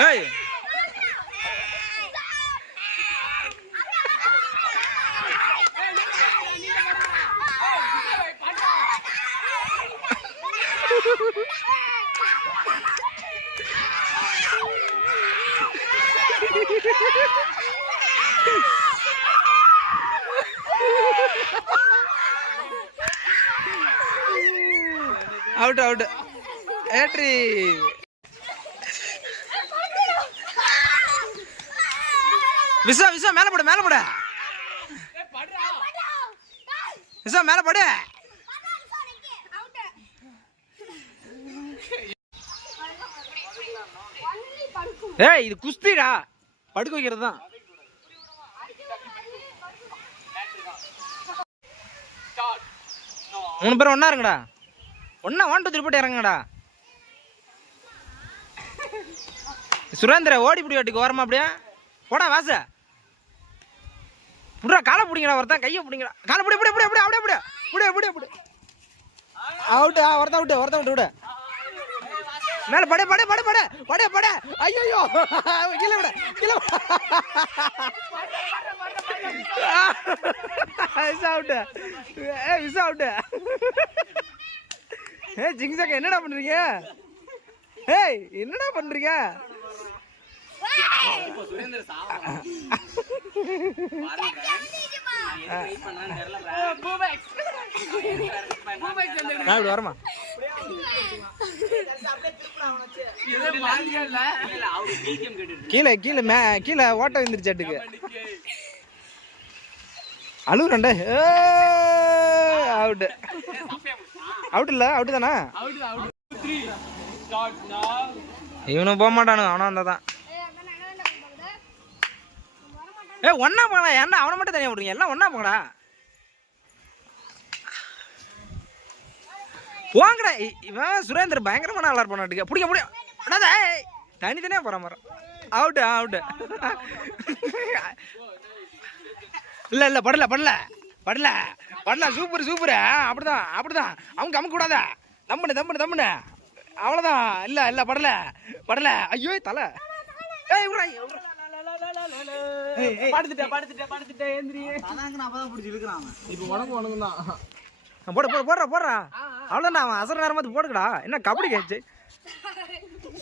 ஏய் out out ஏட்ரி visa visa மேல போடு மேல போடு விசா மேல போடு ஏய் இது குஸ்திடா படுக்க வைக்கிறது தான் மூணு பேரும் ஒன்னா இருங்கடா ஒன்னா 1 2 3 போட்டு இறங்குங்கடா சுரேந்திர ஓடி பிடி வாட்டிக்கு ஓரமா அப்படியே போடா வாச புடுறா காலை பிடிங்கடா ஒருத்தன் கையை பிடிங்கடா காலை பிடி பிடி பிடி அப்படியே அப்படியே பிடி பிடி பிடி அவுட் ஒருத்தன் விட்டு விடு மேல படே படே படே படே படே படே ஐயோ கீழே விட கீழே அவுட் அவுட் ஏய் ஜிங்ஜாக்க என்னடா பண்றீங்க ஏய் என்னடா பண்றீங்க சுரேந்தர் சாவா வரமா கீழே கீழே கீழே ஓட்ட வந்துருச்சாட்டுக்கு அழுகுறண்டே அவுட் அவுட் இல்ல அவுட் தானா இவனும் போக மாட்டானு அவனா வந்தா தான் ஒன்னா போங்கடா என்ன அவனை மட்டும் தனியா விடுறீங்க எல்லாம் ஒன்னா போங்கடா போங்கடா இவன் சுரேந்தர் பயங்கரமான ஆளார் பண்ணாட்டுக்கு பிடிக்க முடியும் தனித்தனியா போற மாதிரி அவுட் அவுட் இல்ல இல்ல படல படல படல படல சூப்பர் சூப்பர் அப்படிதான் அப்படிதான் அவங்க அமுக்க கூடாத தம்புனு தம்புனு தம்புனு அவ்வளவுதான் இல்ல இல்ல படல படல ஐயோ தலை போடுறா அவ்வளவுதான் அவன் அசர நேரமா போடுக்கடா என்ன கபடி கேச்சு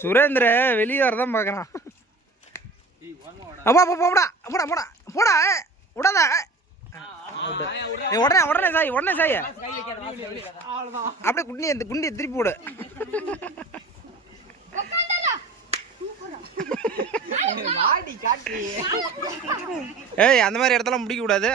சுரேந்திர வெளியே வரதான் பாக்குறான் போடா போடா போடா போடா விடாத உடனே உடனே சாய் உடனே சாய் அப்படியே குண்டியை திருப்பி போடு ஏய் அந்த மாதிரி இடத்துல முடிக்க கூடாது